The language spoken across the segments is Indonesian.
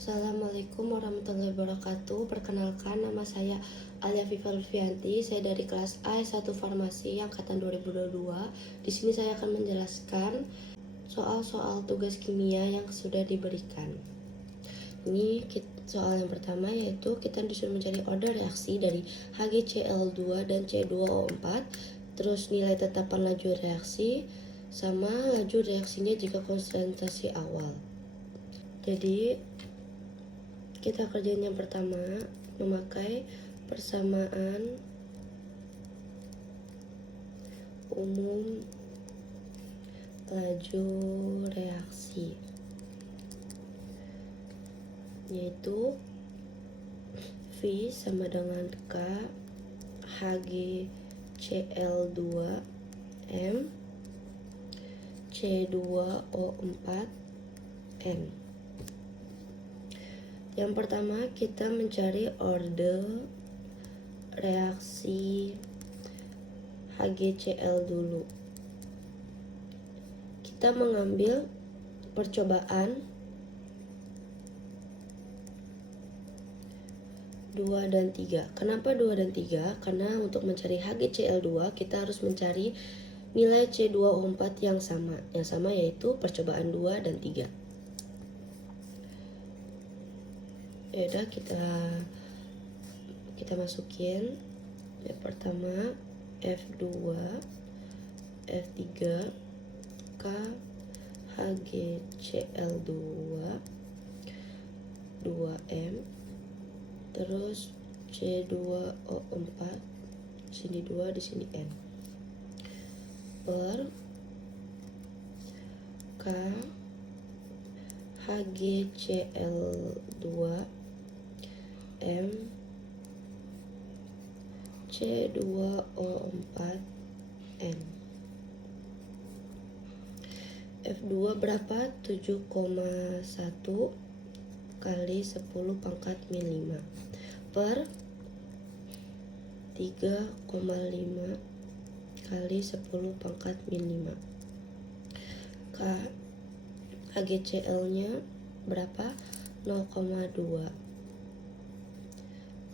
Assalamualaikum warahmatullahi wabarakatuh. Perkenalkan, nama saya Alia Viva Lutfianti. Saya dari kelas A1 Farmasi angkatan 2022. Di sini saya akan menjelaskan soal-soal tugas kimia yang sudah diberikan. Ini soal yang pertama, yaitu kita disuruh mencari order reaksi dari HgCl2 dan C2O4, terus nilai tetapan laju reaksi sama laju reaksinya jika konsentrasi awal. Jadi kita kerjain yang pertama memakai persamaan umum laju reaksi, yaitu V sama dengan K HgCl2 M C2O4 N. Yang pertama kita mencari order reaksi HgCl dulu. Kita mengambil percobaan 2 dan 3. Kenapa 2 dan 3? Karena untuk mencari HgCl2 kita harus mencari nilai C2O4 yang sama. Yang sama yaitu percobaan 2 dan 3. Yaudah, kita masukin yang pertama F2 F3 K HgCl2 2M terus C2O4, sini 2 di sini N, per K HgCl2 M C2O4 N. F2 berapa? 7,1 kali 10 pangkat min 5 per 3,5 kali 10 pangkat min 5. HgCl nya berapa? 0,2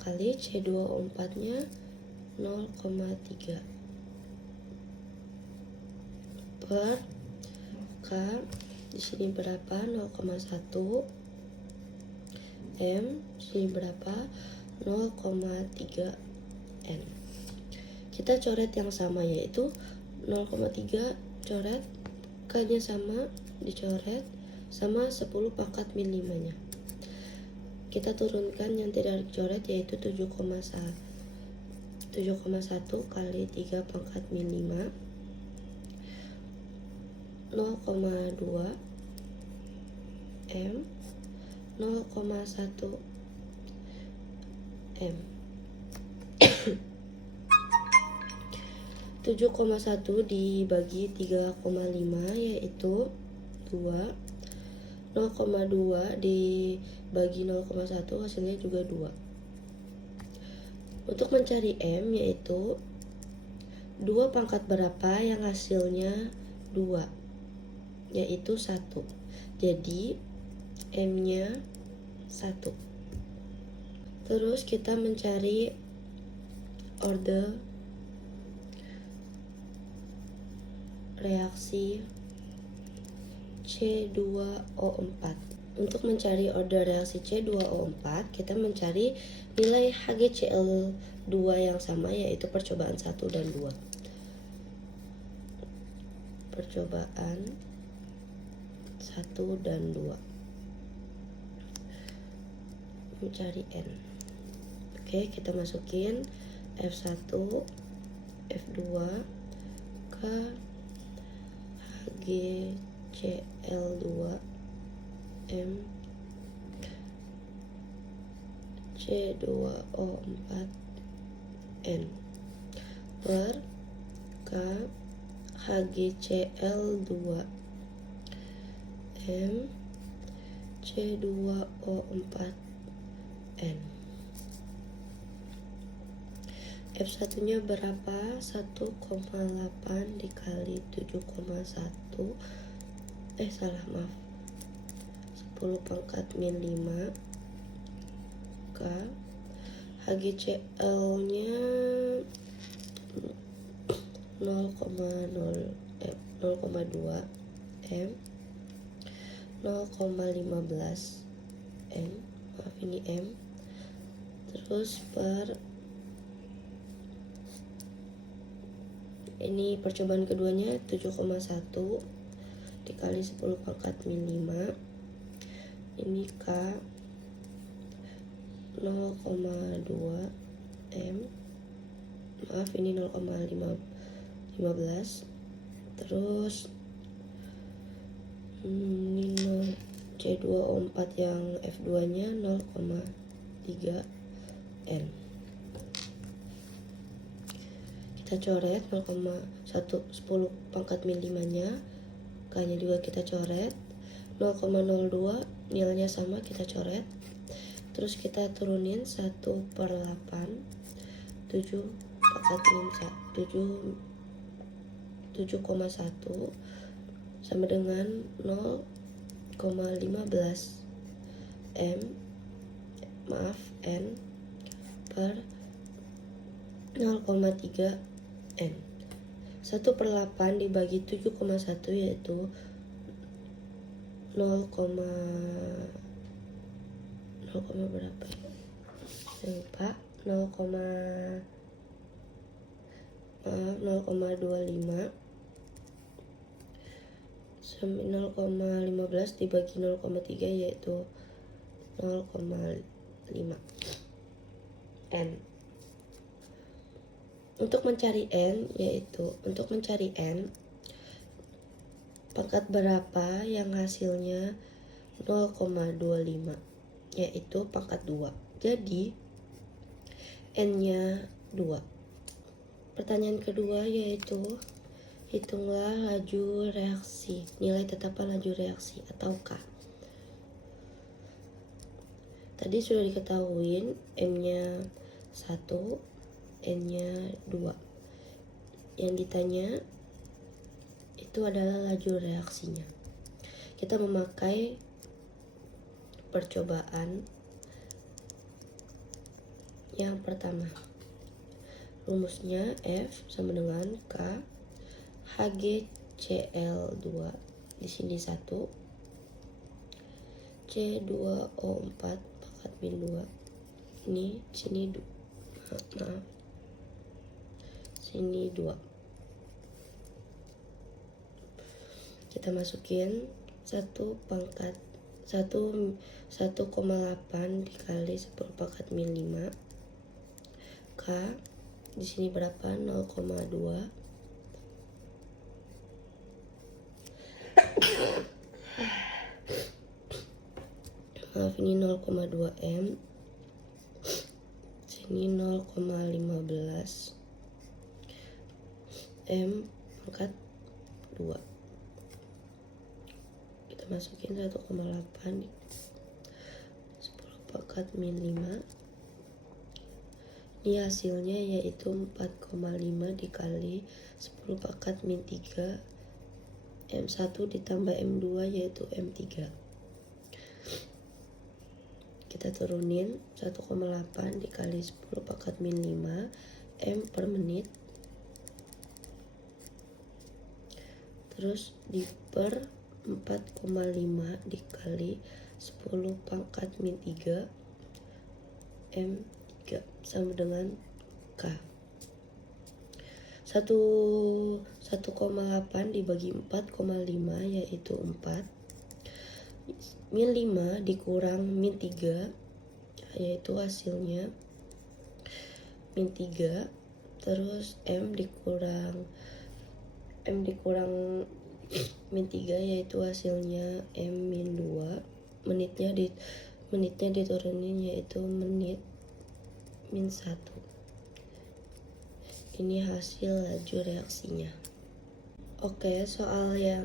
kali C2O4 nya 0,3 per K di sini berapa? 0,1 M sini berapa? 0,3 N. Kita coret yang sama, yaitu 0,3 coret, K nya sama dicoret, sama 10 pangkat min 5 nya. Kita turunkan yang tidak dicoret, yaitu 7,1 kali 3 pangkat min 5 0,2 M 0,1 M. 7,1 dibagi 3,5 yaitu 2. 0,2 dibagi 0,1 hasilnya juga 2. Untuk mencari M, yaitu 2 pangkat berapa yang hasilnya 2, yaitu 1. Jadi M nya 1. Terus kita mencari order reaksi C2O4. Untuk mencari order reaksi C2O4, kita mencari nilai HgCl2 yang sama, yaitu percobaan 1 dan 2. Percobaan 1 dan 2. Mencari N. Oke, kita masukin F1 F2 ke HgCl2 M C2O4 N per K HgCl2 M C2O4 N. F1 nya berapa? 1,8 dikali 7,1 salah maaf 10 pangkat min 5 K. HgCl nya 0,2 M 0,15 M, maaf ini M, terus per ini percobaan keduanya 7,1 dikali 10 pangkat min 5, ini K 0,2 M, maaf ini 0,15, terus ini C2O4 yang F2 nya 0,3 N. Kita coret 0,10 pangkat min 5 nya, K nya juga kita coret, 0,02 nilainya sama kita coret, terus kita turunin 1/8 7 pangkat min 7,1 sama dengan 0,15 M, maaf N, per 0,3 N. 1/8 dibagi 7,1 yaitu 0, berapa ya? Lupa, 0,25 0,15 dibagi 0,3 yaitu 0,5 N. Untuk mencari N pangkat berapa yang hasilnya 0,25 yaitu pangkat 2. Jadi N nya 2. Pertanyaan kedua yaitu hitunglah laju reaksi, nilai tetapan laju reaksi atau K. Tadi sudah diketahui M nya 1, N nya 2. Yang ditanya itu adalah laju reaksinya. Kita memakai percobaan yang pertama. Rumusnya F sama dengan K HgCl2 di sini 1, C2O4 pangkat min 2. Ini sini sini 2. Kita masukin 1,8 dikali 10 pangkat min 5 K di sini berapa? 0,2. Maaf ini 0,2 M, sini 0,15 M pangkat 2. Kita masukin 1,8 10 pangkat min 5. Ini hasilnya yaitu 4,5 dikali 10 pangkat min 3 M1 ditambah M2 yaitu M3. Kita turunin 1,8 dikali 10 pangkat min 5 M per menit, terus di per 4,5 dikali 10 pangkat min 3 M3 sama dengan K. 1,8 dibagi 4,5 yaitu 4. Min 5 dikurang min 3 yaitu hasilnya min 3, terus M dikurang min 3 yaitu hasilnya M min 2. Menitnya diturunin yaitu menit min 1. Ini hasil laju reaksinya. Oke, soal yang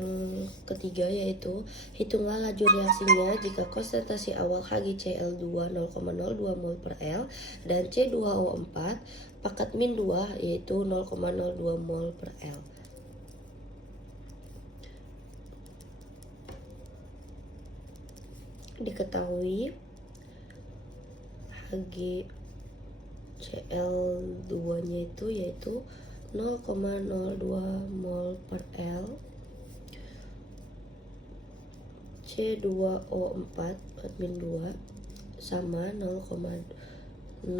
ketiga yaitu hitunglah laju reaksinya jika konsentrasi awal HgCl2 0,02 mol per L dan C2O4 pangkat min 2 yaitu 0,02 mol per L. diketahui HgCl2 nya itu yaitu 0,02 mol per L, C2O4 admin 2 sama 0,02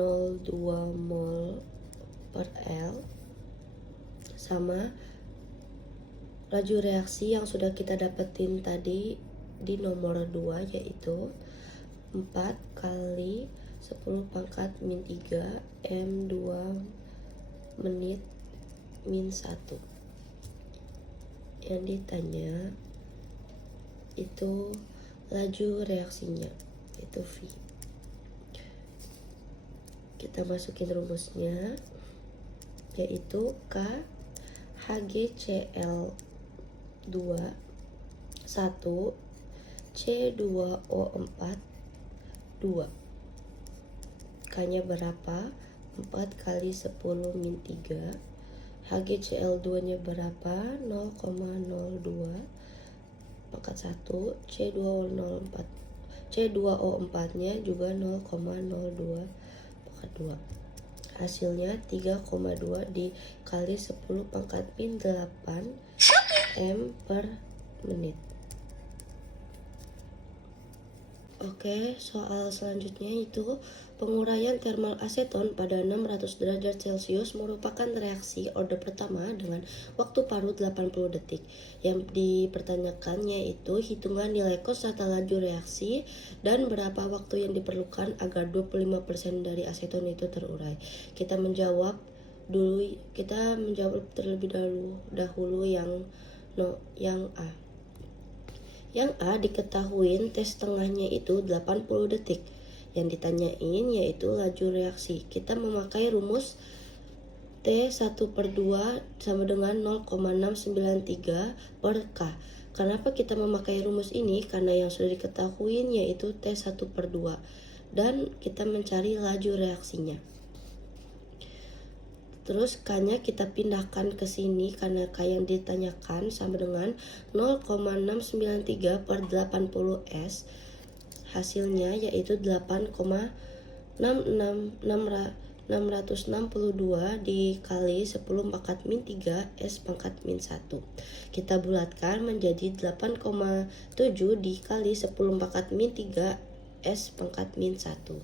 mol per L, sama laju reaksi yang sudah kita dapetin tadi di nomor 2 yaitu 4 kali 10 pangkat min 3 M2 menit min 1. Yang ditanya itu laju reaksinya, itu V. Kita masukin rumusnya, yaitu K HgCl2 1 C2O4 2. K-nya berapa? 4 kali 10 min 3. HgCl2 nya berapa? 0,02 pangkat 1. C2O4 nya juga 0,02 pangkat 2. Hasilnya 3,2 dikali 10 pangkat min 8 M per menit. Oke, soal selanjutnya itu penguraian thermal aseton pada 600 derajat Celcius merupakan reaksi orde pertama dengan waktu parut 80 detik. Yang dipertanyakannya itu hitungan nilai kos serta laju reaksi dan berapa waktu yang diperlukan agar 25% dari aseton itu terurai. Kita menjawab terlebih dahulu yang A. Yang A diketahuin T setengahnya itu 80 detik. Yang ditanyain yaitu laju reaksi. Kita memakai rumus T1/2 sama dengan 0,693 per K. Kenapa kita memakai rumus ini? Karena yang sudah diketahuin yaitu T1/2 dan kita mencari laju reaksinya. Terus K-nya kita pindahkan ke sini karena K yang ditanyakan sama dengan 0,693 per 80 S. Hasilnya yaitu 8,662 dikali 10 pangkat min 3 S pangkat min 1. Kita bulatkan menjadi 8,7 dikali 10 pangkat min 3 S pangkat min 1.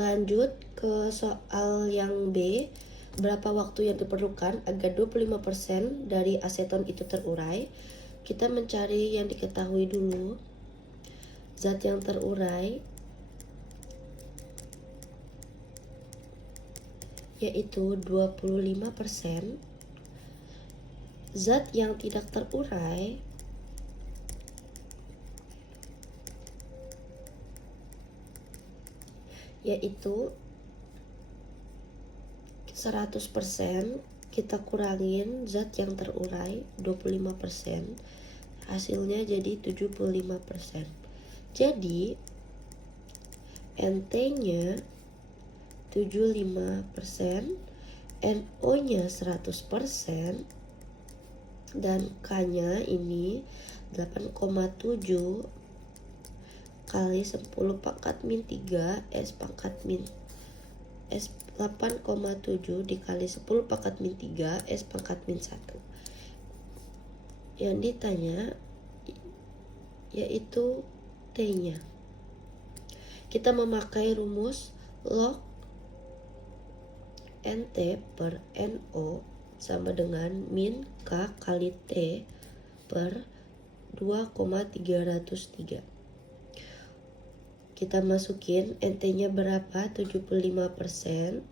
Lanjut ke soal yang B. Berapa waktu yang diperlukan agar 25% dari aseton itu terurai? Kita mencari yang diketahui dulu. Zat yang terurai yaitu 25%. Zat yang tidak terurai yaitu 100%, kita kurangin zat yang terurai 25%, hasilnya jadi 75%. Jadi NT-nya 75%, NO-nya 100%, dan K-nya ini 8,7 kali 10 pangkat min 3 S pangkat min S 8,7 dikali 10 pangkat min 3 S pangkat min 1. Yang ditanya yaitu T-nya. Kita memakai rumus log NT per NO sama dengan min K kali T per 2,303. Kita masukin NT-nya berapa? 75%.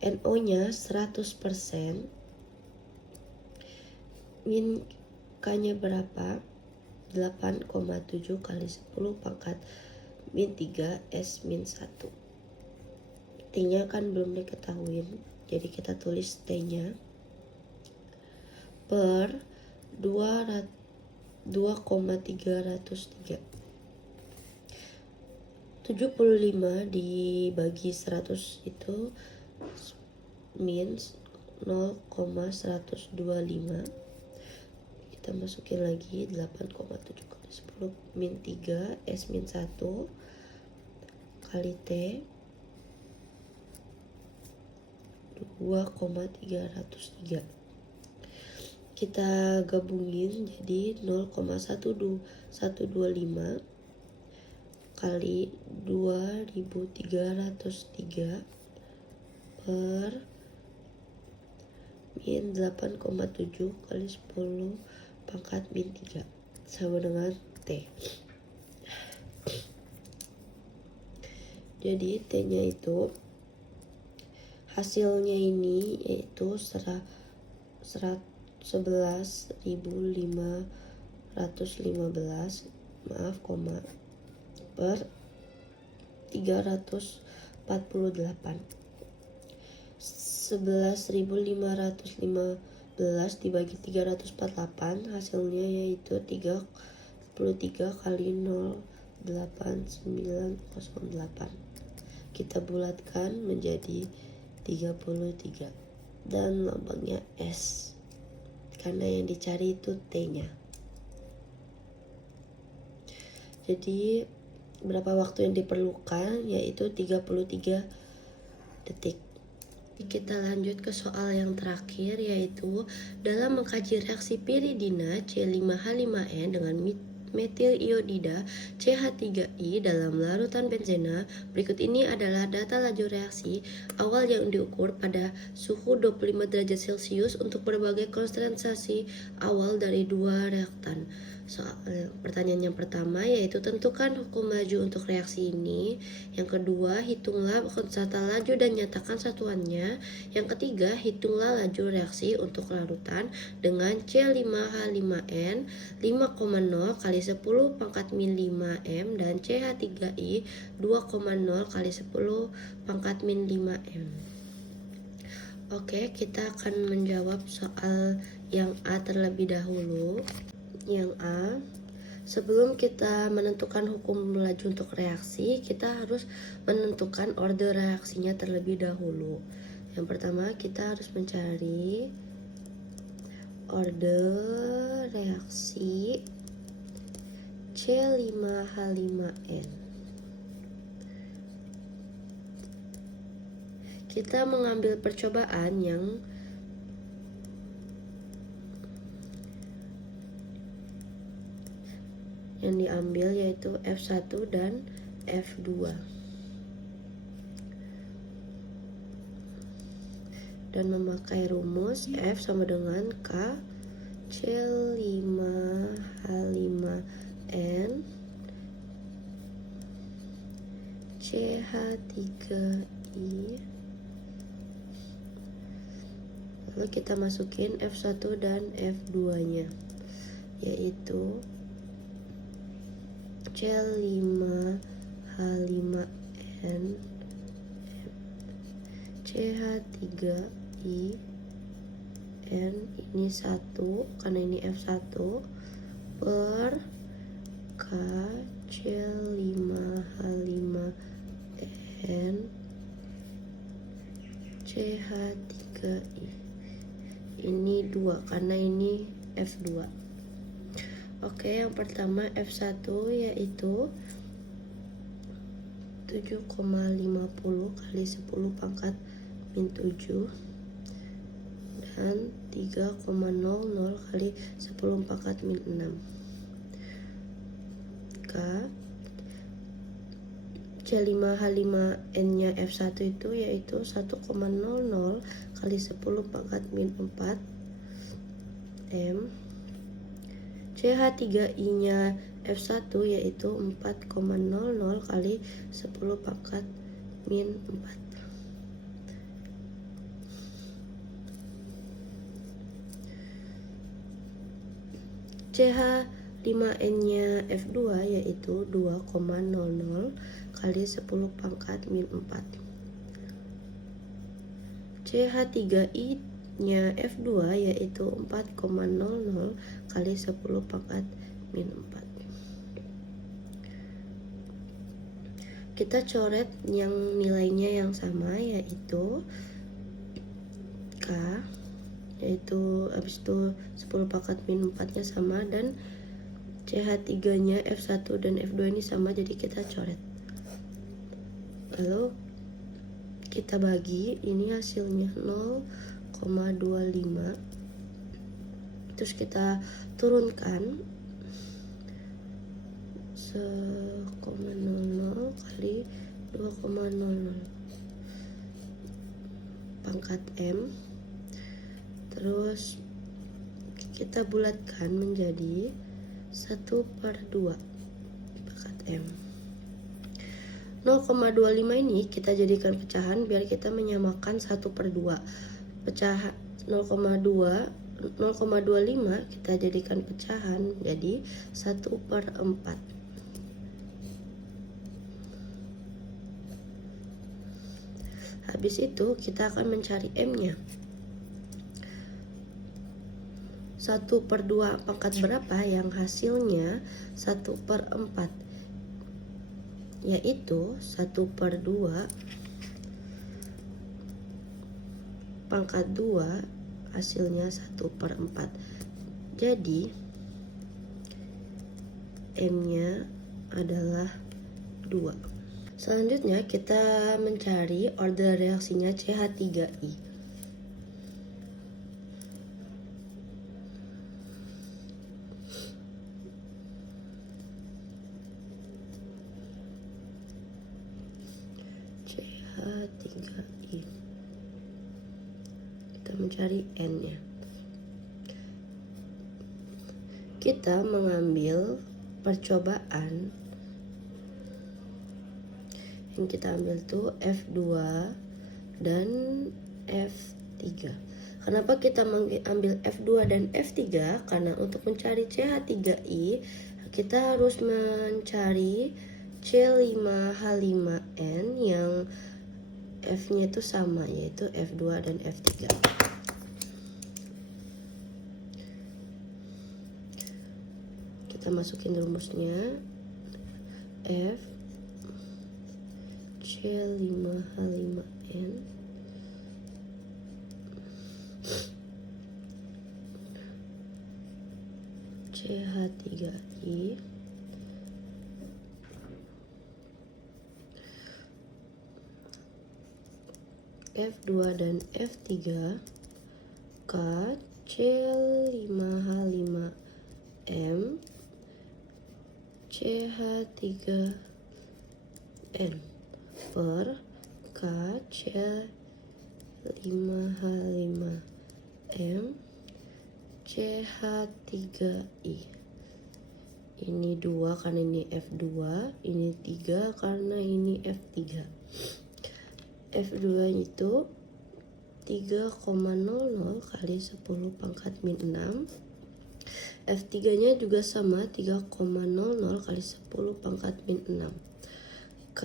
NO-nya 100%. Min K-nya berapa? 8,7 kali 10 pangkat min 3 S min 1. T-nya kan belum diketahui, jadi kita tulis T-nya per 2,303. 75 dibagi 100 itu means 0,125. Kita masukin lagi 8,7 10 min 3 S min 1 kali T 2,303. Kita gabungin jadi 0,125 kali 2303 per min 8,7 kali 10 pangkat min 3 sama dengan T. Jadi T nya itu hasilnya ini yaitu 11.515 per 348. 11.515 dibagi 348 hasilnya yaitu 33 kali 0,8908. Kita bulatkan menjadi 33 dan lambangnya S karena yang dicari itu T-nya. Jadi berapa waktu yang diperlukan yaitu 33 detik. Kita lanjut ke soal yang terakhir yaitu dalam mengkaji reaksi piridina C5H5N dengan metil iodida CH3I dalam larutan benzena. Berikut ini adalah data laju reaksi awal yang diukur pada suhu 25 derajat Celcius untuk berbagai konsentrasi awal dari dua reaktan. Pertanyaan yang pertama yaitu tentukan hukum laju untuk reaksi ini. Yang kedua, hitunglah konstan laju dan nyatakan satuannya. Yang ketiga, hitunglah laju reaksi untuk larutan dengan C5H5N 5,0 kali 10 pangkat min 5 M dan CH3I 2,0 kali 10 pangkat min 5 M. Oke, kita akan menjawab soal yang A terlebih dahulu. Yang A, sebelum kita menentukan hukum laju untuk reaksi, kita harus menentukan order reaksinya terlebih dahulu. Yang pertama, kita harus mencari order reaksi C5H5N. Kita mengambil percobaan yang diambil yaitu F1 dan F2 dan memakai rumus F sama dengan K C5H5N CH3I. Lalu kita masukin F1 dan F2 nya yaitu C5H5N CH3I N ini 1 karena ini F1 per K C5H5N CH3I ini 2 karena ini F2. Oke, yang pertama F1 yaitu 7,50 kali 10 pangkat min 7 dan 3,00 kali 10 pangkat min 6 K C5H5N nya F1 itu yaitu 1,00 kali 10 pangkat min 4 M. CH3I nya F1 yaitu 4,00 kali 10 pangkat min 4. CH5N nya F2 yaitu 2,00 kali 10 pangkat min 4. CH3I nya F2 yaitu 4,00 kali 10 pangkat min 4. Kita coret yang nilainya yang sama yaitu K yaitu habis itu 10 pangkat min 4 nya sama dan CH3 nya F1 dan F2 ini sama, jadi kita coret. Lalu kita bagi, ini hasilnya 0,25. Terus kita turunkan 1,00 kali 2,00 pangkat M. Terus kita bulatkan menjadi 1/2 pangkat M. 0,25 ini kita jadikan pecahan biar kita menyamakan 1/2. Pecahan 0,25 kita jadikan pecahan jadi 1/4. Habis itu kita akan mencari M-nya. 1/2 pangkat berapa yang hasilnya 1/4, yaitu 1/2 pangkat 2 hasilnya 1/4. Jadi M-nya adalah 2. Selanjutnya kita mencari order reaksinya CH3I. CH3I. Kita mencari N-nya. Kita mengambil percobaan yang kita ambil tuh F2 dan F3. Kenapa kita mengambil F2 dan F3? Karena untuk mencari CH3I kita harus mencari C5H5N yang F-nya itu sama, yaitu F2 dan F3. Kita masukin rumusnya. F C5H5N CH3I F2 dan F3 K C5H5M CH3N per K C5H5M CH3I. Ini 2 karena ini F2, ini 3 karena ini F3. F2 itu 3,00 kali 10 pangkat min 6. F3 nya juga sama, 3,00 kali 10 pangkat min 6. K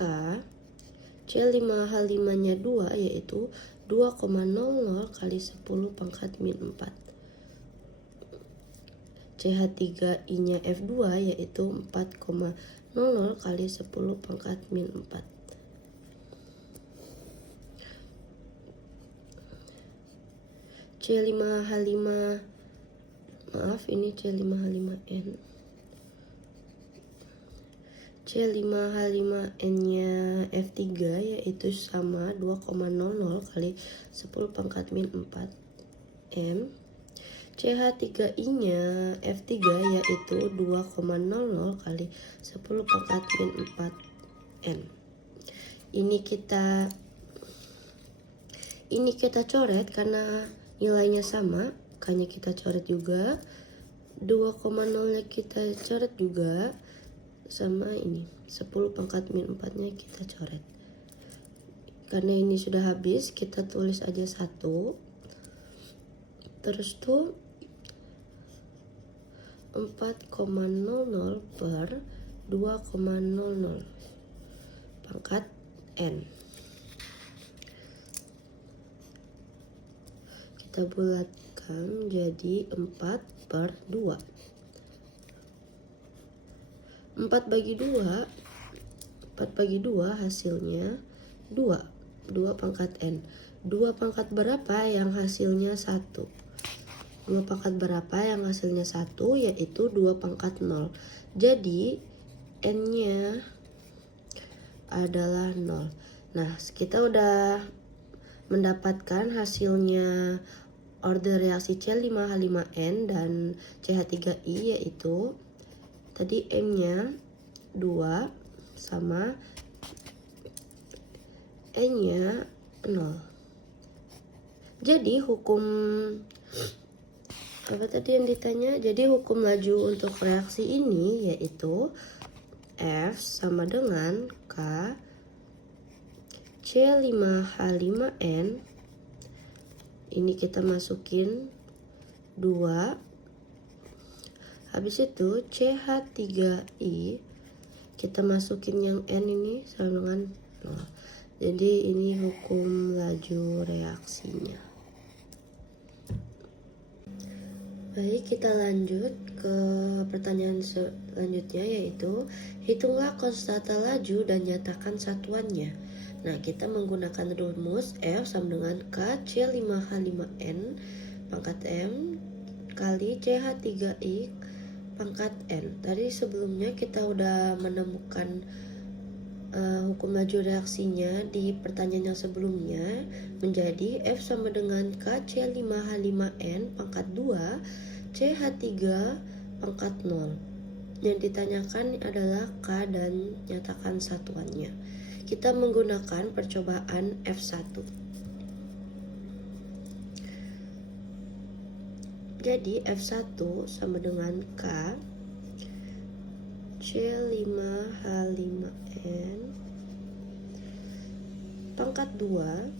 C5H5 nya 2 yaitu 2,00 kali 10 pangkat min 4. CH3I nya F2 yaitu 4,00 kali 10 pangkat min 4. C5H5, maaf ini C5H5N. C5H5N nya F3 yaitu sama 2,00 kali 10 pangkat min 4 M. CH3I nya F3 yaitu 2,00 kali 10 pangkat min 4 M. Ini kita coret karena nilainya sama, makanya kita coret juga. 2,0 nya kita coret juga, sama ini 10 pangkat min 4 nya kita coret. Karena ini sudah habis, kita tulis aja 1. Terus tuh 4,00 per 2,00 pangkat N. Kita bulatkan jadi 4/2. 4 bagi 2 hasilnya 2 pangkat N. 2 pangkat berapa yang hasilnya 1? 2 pangkat berapa yang hasilnya 1, yaitu 2 pangkat 0. Jadi N-nya adalah 0. Nah, kita udah mendapatkan hasilnya order reaksi C5H5N dan CH3I, yaitu tadi M-nya 2 sama N-nya 0. Jadi hukum apa tadi yang ditanya? Jadi hukum laju untuk reaksi ini yaitu F sama dengan K C5H5N. Ini kita masukin 2. Habis itu CH3I kita masukin yang N ini sama dengan 0. Jadi ini hukum laju reaksinya. Baik, kita lanjut ke pertanyaan selanjutnya, yaitu hitunglah konstanta laju dan nyatakan satuannya. Nah, kita menggunakan rumus F sama dengan K C5H5N pangkat M kali CH3I pangkat N. Tadi sebelumnya kita udah menemukan hukum laju reaksinya di pertanyaan yang sebelumnya, menjadi F sama dengan K C5H5N pangkat 2 CH3 pangkat 0. Yang ditanyakan adalah K dan nyatakan satuannya. Kita menggunakan percobaan F1. Jadi F1 sama dengan K C5H5N pangkat 2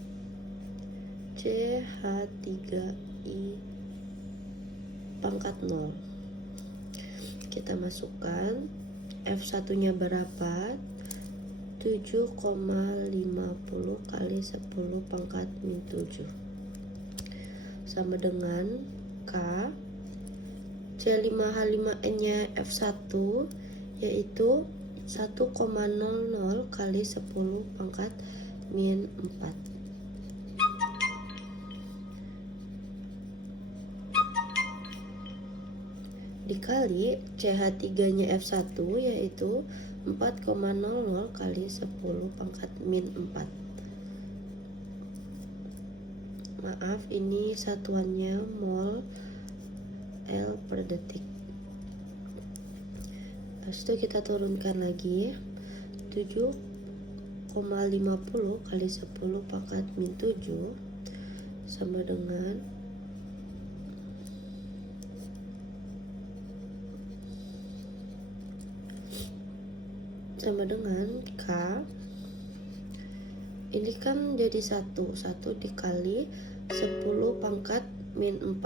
CH3I pangkat 0. Kita masukkan F1 nya berapa? 7,50 kali 10 pangkat min 7 sama dengan K C5H5N nya F1 yaitu 1,00 kali 10 pangkat min 4. Dikali CH3 nya F1 yaitu 4,00 kali 10 pangkat min 4. Maaf, ini satuannya mol L per detik. Habis itu kita turunkan lagi 7,50 kali 10 pangkat min 7 sama dengan K. Ini kan jadi 1 dikali 10 pangkat min 4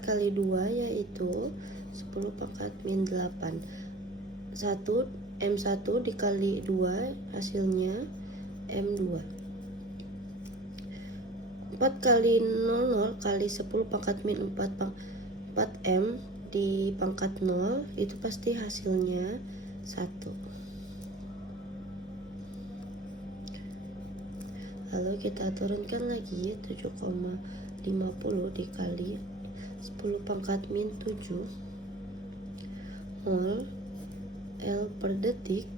kali 2 yaitu 10 pangkat min 8. M1 dikali 2 hasilnya M2. 4 kali 00 kali 10 pangkat min 4M di pangkat 0 itu pasti hasilnya 1. Lalu kita turunkan lagi 7,50 dikali 10 pangkat min 7 mol L per detik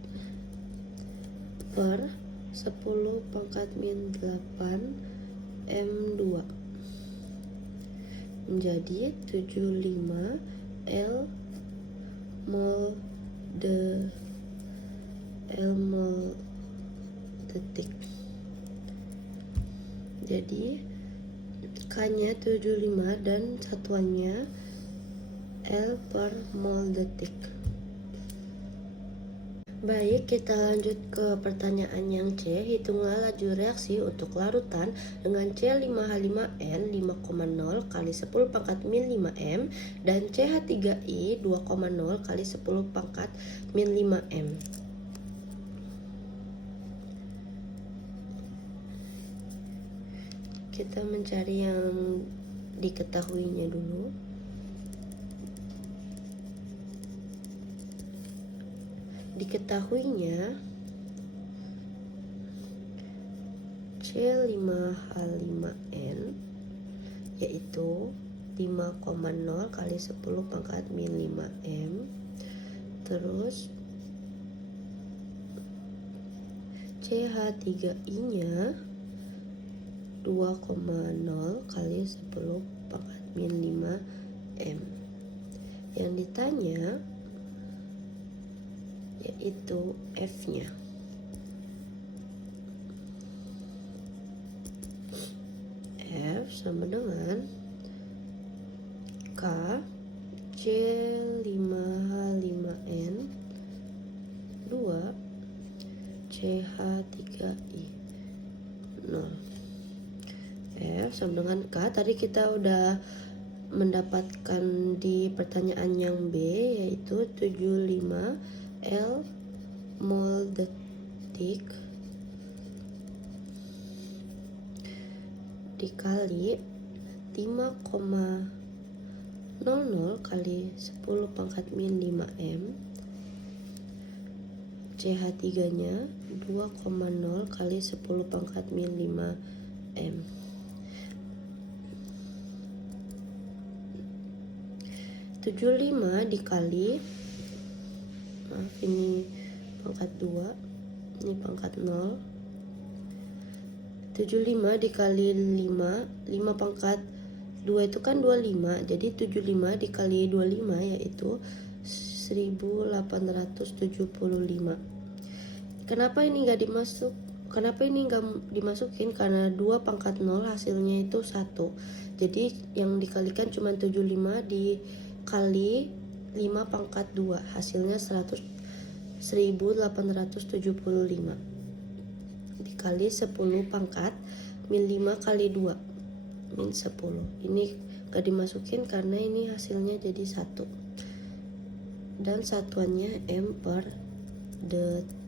per 10 pangkat min 8 M2 menjadi 75 L mol detik. Jadi K-nya 75 dan satuannya L per mol detik. Baik, kita lanjut ke pertanyaan yang C. Hitunglah laju reaksi untuk larutan dengan C5H5N 5,0 kali 10 pangkat min 5M dan CH3I 2,0 kali 10 pangkat min 5M. Kita mencari yang diketahuinya dulu. Diketahuinya C5H5N yaitu 5,0 kali 10 pangkat min 5M. Terus CH3I nya 2,0 kali 10 pangkat min 5M. Yang ditanya yaitu F nya. F sama dengan K C5H5N 2 CH3I 0. F sama dengan K. Tadi kita udah mendapatkan di pertanyaan yang B, yaitu 75 L mol detik dikali 5,00 kali 10 pangkat min 5M. CH3 nya 2,0 kali 10 pangkat min 5M. Tujuh lima dikali, maaf ini pangkat 2, ini pangkat 0. 75 dikali 5 pangkat 2 itu kan 25, jadi 75 dikali 25 yaitu 1875. Kenapa ini nggak dimasukin? Karena 2 pangkat 0 hasilnya itu 1. Jadi yang dikalikan cuma 75 dikali 5 pangkat 2, hasilnya 1875 dikali 10 pangkat min 5 kali 2 min 10. Ini gak dimasukin karena ini hasilnya jadi 1 dan satuannya M per detik.